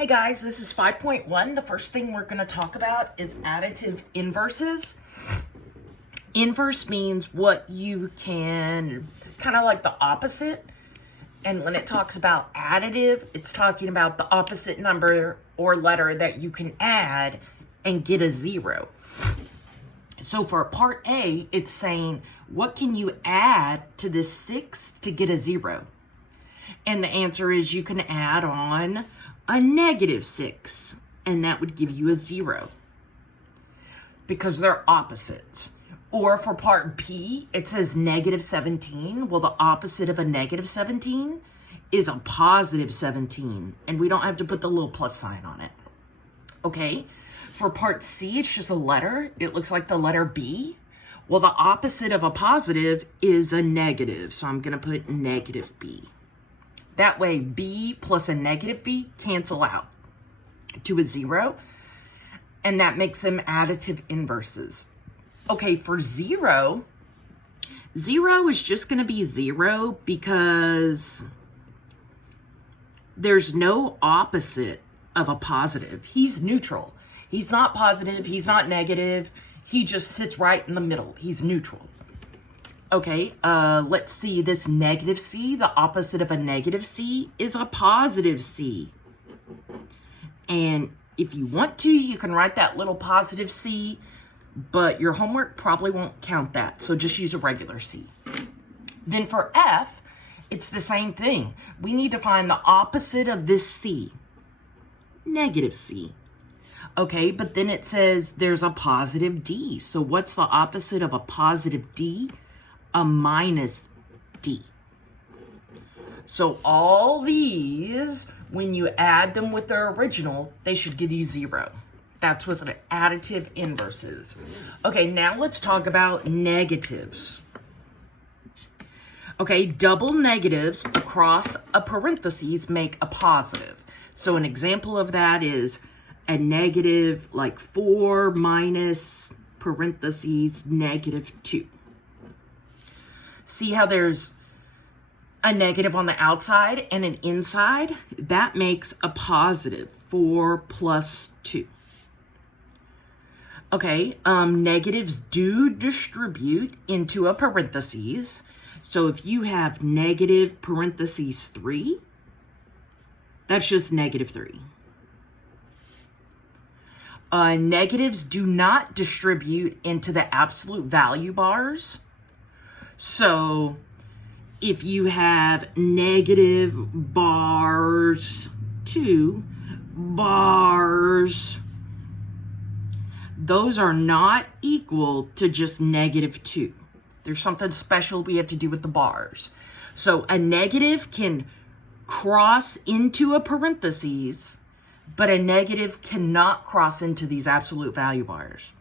Hey guys, this is 5.1. The first thing we're going to talk about is additive inverses. Inverse means what you can, kind of like the opposite. And when it talks about additive, it's talking about the opposite number or letter that you can add and get a zero. So for part A, it's saying, what can you add to this 6 to get a 0? And the answer is you can add on a -6, and that would give you a 0 because they're opposites. Or for part B, it says -17. Well, the opposite of a -17 is a +17, and we don't have to put the little plus sign on it. Okay? For part C, it's just a letter. It looks like the letter B. Well, the opposite of a positive is a negative, so I'm going to put -B. That way, B plus a -B cancel out to a 0, and that makes them additive inverses. Okay, for 0 is just going to be 0 because there's no opposite of a positive. He's neutral. He's not positive. He's not negative. He just sits right in the middle. He's neutral. Okay, let's see this -C. The opposite of a -C is a +C. And if you want to, you can write that little +C, but your homework probably won't count that. So just use a regular C. Then for F, it's the same thing. We need to find the opposite of this C, -C. Okay, but then it says there's a +D. So what's the opposite of a +D? A -D. So all these, when you add them with their original, they should give you 0. That's what an additive inverse is. Okay, now let's talk about negatives. Okay, double negatives across a parentheses make a positive. So an example of that is a negative like 4 minus parentheses -2. See how there's a negative on the outside and an inside? That makes a positive, 4 plus 2. Okay, negatives do distribute into a parentheses. So if you have negative parentheses 3, that's just -3. Negatives do not distribute into the absolute value bars. So if you have negative bars 2, bars, those are not equal to just -2. There's something special we have to do with the bars. So a negative can cross into a parentheses, but a negative cannot cross into these absolute value bars.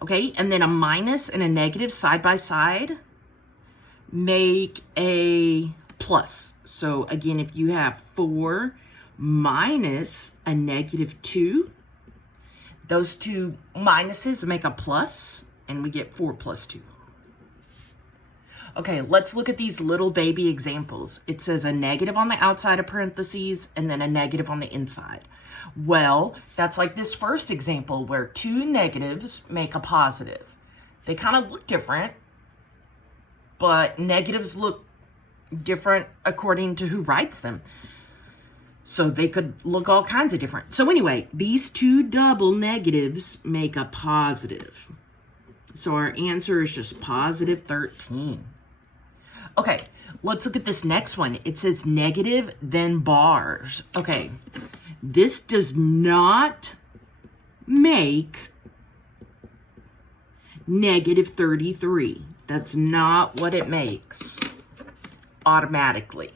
Okay, and then a minus and a negative side by side make a plus. So again, if you have 4 minus a -2, those two minuses make a plus, and we get 4 plus 2. Okay, let's look at these little baby examples. It says a negative on the outside of parentheses and then a negative on the inside. Well, that's like this first example where 2 negatives make a positive. They kind of look different, but negatives look different according to who writes them. So they could look all kinds of different. So anyway, these 2 double negatives make a positive. So our answer is just positive 13. Okay, let's look at this next one. It says negative, then bars. Okay, this does not make -33. That's not what it makes automatically.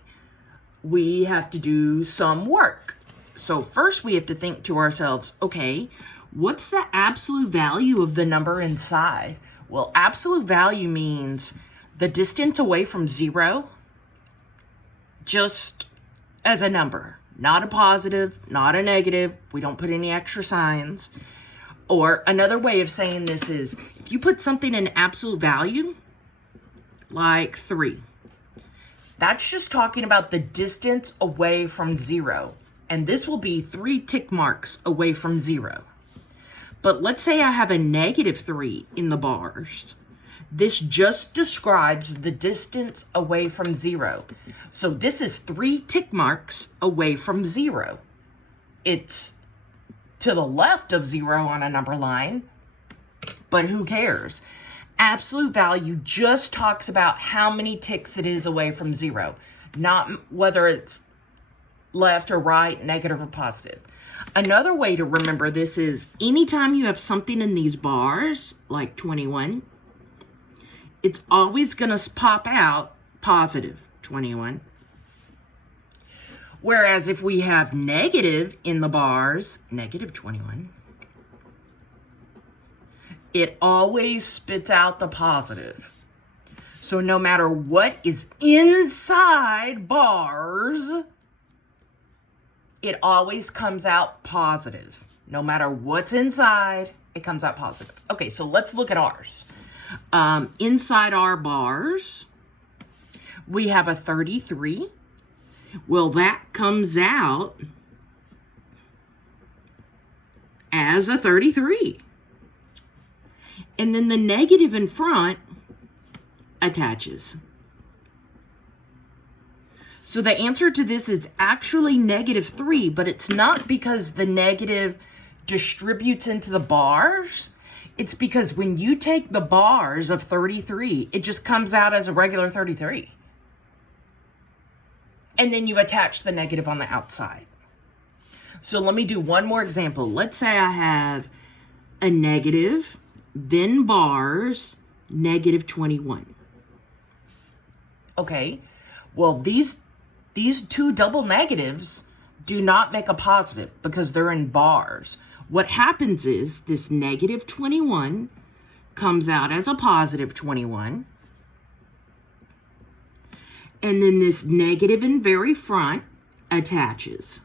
We have to do some work. So first we have to think to ourselves, okay, what's the absolute value of the number inside? Well, absolute value means the distance away from 0, just as a number, not a positive, not a negative. We don't put any extra signs. Or another way of saying this is, if you put something in absolute value, like 3, that's just talking about the distance away from 0. and this will be 3 tick marks away from 0. But let's say I have a -3 in the bars. This just describes the distance away from 0. So this is 3 tick marks away from 0. It's to the left of 0 on a number line, but who cares? Absolute value just talks about how many ticks it is away from 0, not whether it's left or right, negative or positive. Another way to remember this is anytime you have something in these bars, like 21, it's always going to pop out positive 21. Whereas if we have negative in the bars, negative 21, it always spits out the positive. So no matter what is inside bars, it always comes out positive. No matter what's inside, it comes out positive. Okay, so let's look at ours. Inside our bars, we have a 33. Well, that comes out as a 33. And then the negative in front attaches. So the answer to this is actually -3, but it's not because the negative distributes into the bars. It's because when you take the bars of 33, it just comes out as a regular 33. And then you attach the negative on the outside. So let me do one more example. Let's say I have a negative, then bars, -21. Okay, well, these two double negatives do not make a positive because they're in bars. What happens is this -21 comes out as a positive 21. And then this negative in very front attaches.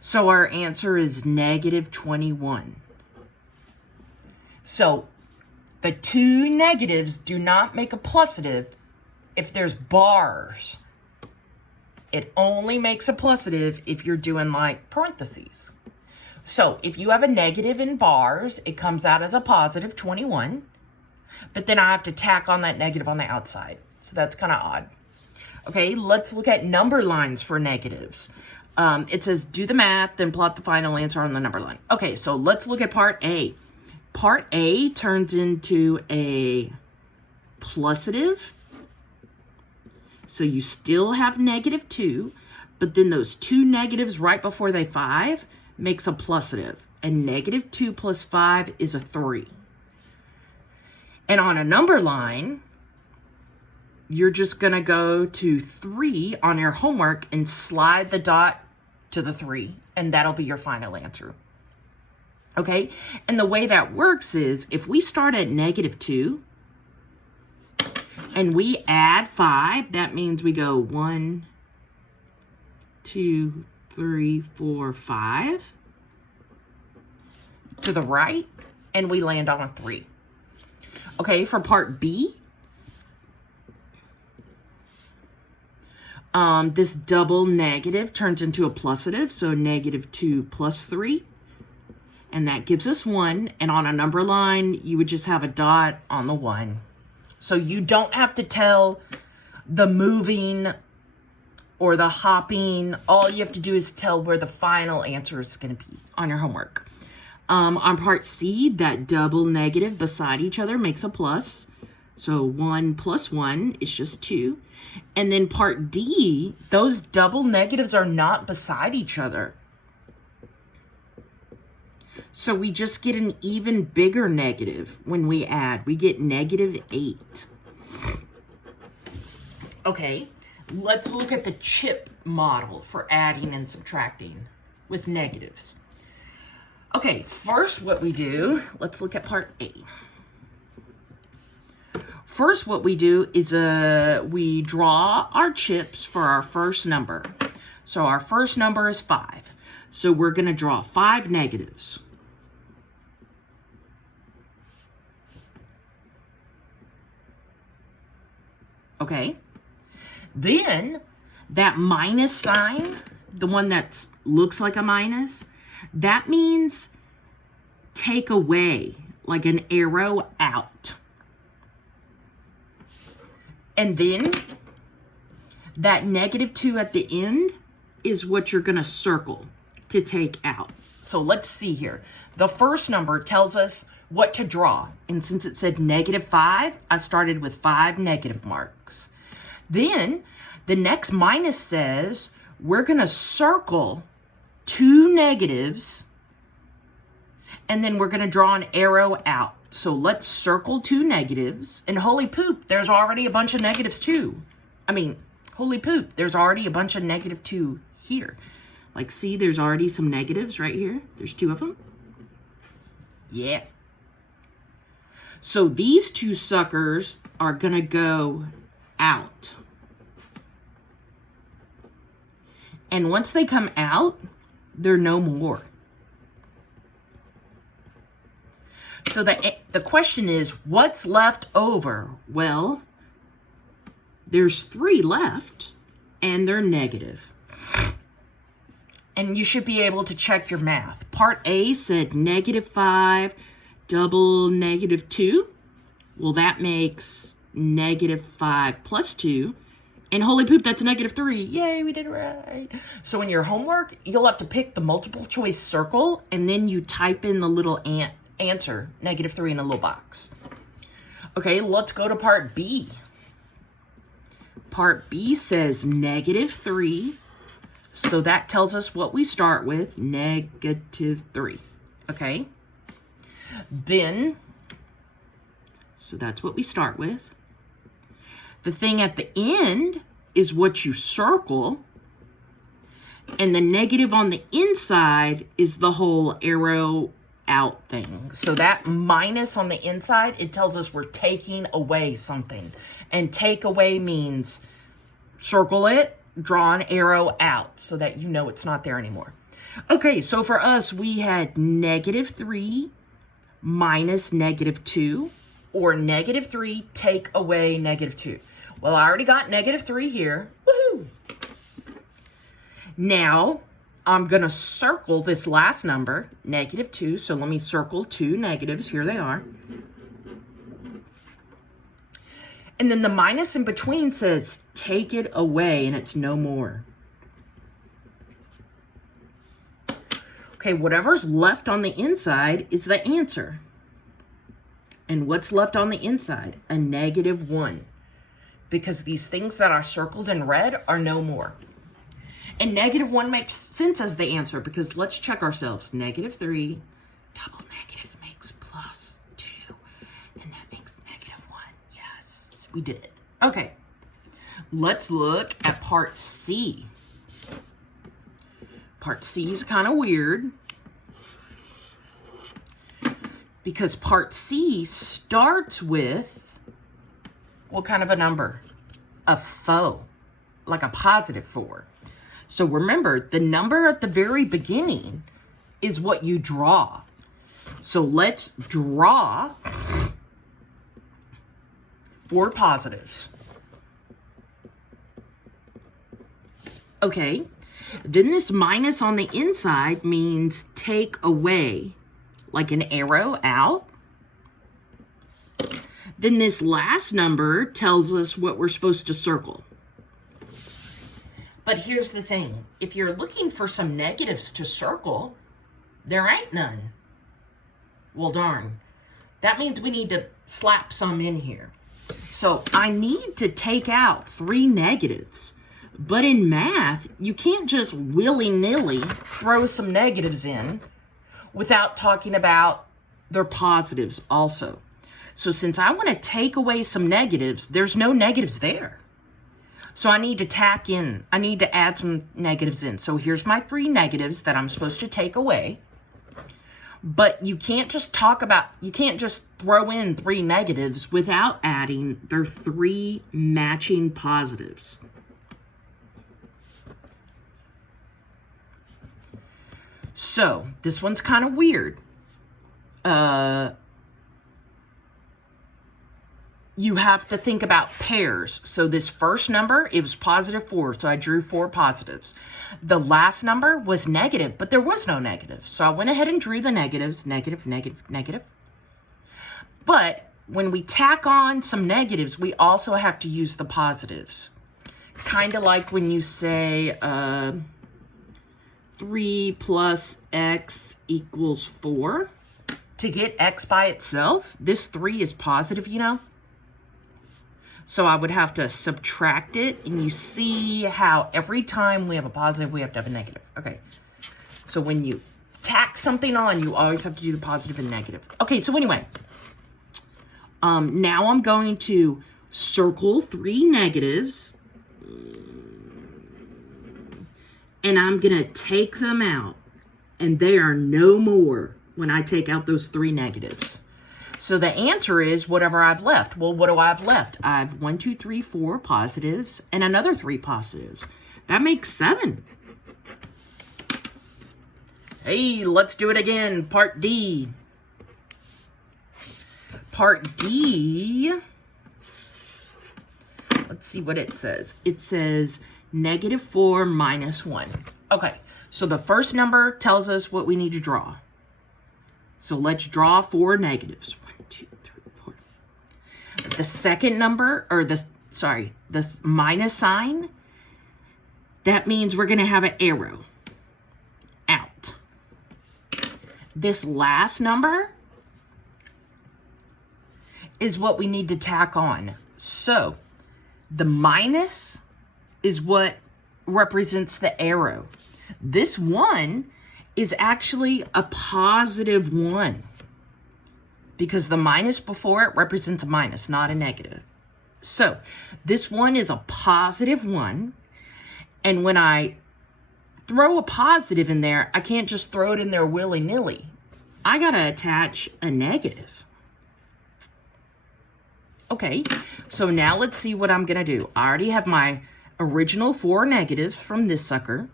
So our answer is -21. So the two negatives do not make a plusative if there's bars. It only makes a plusative if you're doing like parentheses. So if you have a negative in bars, it comes out as a positive 21. But then I have to tack on that negative on the outside. So that's kind of odd. Okay, let's look at number lines for negatives. It says, do the math, then plot the final answer on the number line. Okay, so let's look at part A. Part A turns into a plusative. So you still have -2, but then those two negatives right before they 5 makes a plusative. And -2 plus 5 is a 3. And on a number line, you're just going to go to 3 on your homework and slide the dot to the 3, and that'll be your final answer. Okay? And the way that works is if we start at -2 and we add 5, that means we go 1, 2, 3, 4, 5 to the right, and we land on a 3. Okay, for part B, this double negative turns into a plusative, so -2 plus 3, and that gives us 1, and on a number line, you would just have a dot on the 1. So you don't have to tell the moving or the hopping. All you have to do is tell where the final answer is going to be on your homework. On part C, that double negative beside each other makes a plus. So 1 plus 1 is just 2. And then part D, those double negatives are not beside each other. So we just get an even bigger negative when we add. We get -8. Okay, let's look at the chip model for adding and subtracting with negatives. Okay, first what we do, let's look at part A. First what we do is we draw our chips for our first number. So our first number is 5. So we're going to draw 5 negatives. Okay, then That minus sign, the one that looks like a minus, that means take away, like an arrow out. And then that -2 at the end is what you're going to circle to take out. So let's see here. The first number tells us what to draw. And since it said -5, I started with 5 negative marks. Then the next minus says we're going to circle 2 negatives, and then we're going to draw an arrow out. So let's circle 2 negatives. And holy poop, there's already a bunch of negatives too. I mean, holy poop, there's already a bunch of -2 here. Like, see, there's already some negatives right here. There's 2 of them. Yeah. So these 2 suckers are going to go out. And once they come out, they're no more. So the question is, what's left over? Well, there's 3 left, and they're negative. And you should be able to check your math. Part A said -5 double -2. Well, that makes -5 plus 2. And holy poop, that's a -3. Yay, we did it right. So in your homework, you'll have to pick the multiple choice circle, and then you type in the little answer, -3, in a little box. Okay, let's go to part B. Part B says -3. So that tells us what we start with, -3. Okay? Then, so that's what we start with. The thing at the end is what you circle. And the negative on the inside is the whole arrow out thing. So that minus on the inside, it tells us we're taking away something. And take away means circle it, draw an arrow out so that you know it's not there anymore. Okay, so for us, we had -3 minus -2, or -3 take away -2. Well, I already got -3 here. Woohoo! Now, I'm going to circle this last number, -2. So let me circle 2 negatives. Here they are. And then the minus in between says, take it away, and it's no more. Okay, whatever's left on the inside is the answer. And what's left on the inside? A -1. Because these things that are circled in red are no more. And -1 makes sense as the answer, because let's check ourselves. -3 double negative makes +2. And that makes -1. Yes, we did it. Okay, let's look at part C. Part C is kind of weird, because part C starts with what kind of a number? A faux, like a +4. So remember, the number at the very beginning is what you draw. So let's draw 4 positives. Okay, then this minus on the inside means take away, like an arrow out. Then this last number tells us what we're supposed to circle. But here's the thing. If you're looking for some negatives to circle, there ain't none. Well, darn. That means we need to slap some in here. So I need to take out 3 negatives. But in math, you can't just willy-nilly throw some negatives in without talking about their positives also. So since I want to take away some negatives, there's no negatives there. So I need to add some negatives in. So here's my 3 negatives that I'm supposed to take away. But you can't just throw in 3 negatives without adding their 3 matching positives. So this one's kind of you have to think about pairs. So this first number, it was +4, so I drew 4 positives. The last number was negative, but there was no negative. So I went ahead and drew the negatives, negative, negative, negative. But when we tack on some negatives, we also have to use the positives. Kind of like when you say 3 plus x equals 4. To get x by itself, this 3 is positive, you know. So I would have to subtract it, and you see how every time we have a positive, we have to have a negative. Okay, so when you tack something on, you always have to do the positive and negative. Okay, so anyway, now I'm going to circle 3 negatives, and I'm going to take them out, and they are no more when I take out those 3 negatives. So the answer is whatever I've left. Well, what do I have left? I have 1, 2, 3, 4 positives and another 3 positives. That makes 7. Hey, let's do it again. Part D. Part D. Let's see what it says. It says -4 minus 1. Okay, so the first number tells us what we need to draw. So let's draw 4 negatives. 1, 2, 3, 4. The second number, or the minus sign, that means we're going to have an arrow out. This last number is what we need to tack on. So the minus is what represents the arrow. This 1 is actually a +1 because the minus before it represents a minus, not a negative. So this 1 is a +1, and when I throw a positive in there, I can't just throw it in there willy-nilly. I gotta attach a negative. Okay, so now let's see what I'm gonna do. I already have my original 4 negatives from this sucker.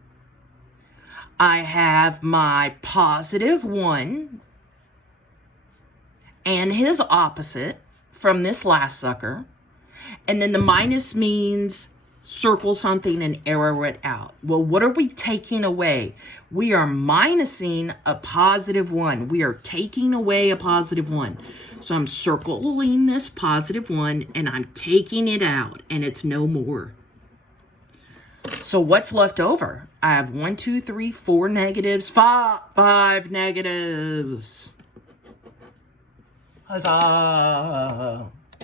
I have my +1 and his opposite from this last sucker. And then the minus means circle something and arrow it out. Well, what are we taking away? We are minusing a +1. We are taking away a +1. So I'm circling this +1 and I'm taking it out, and it's no more. So what's left over? I have 1, 2, 3, 4 negatives, 5 negatives. Huzzah!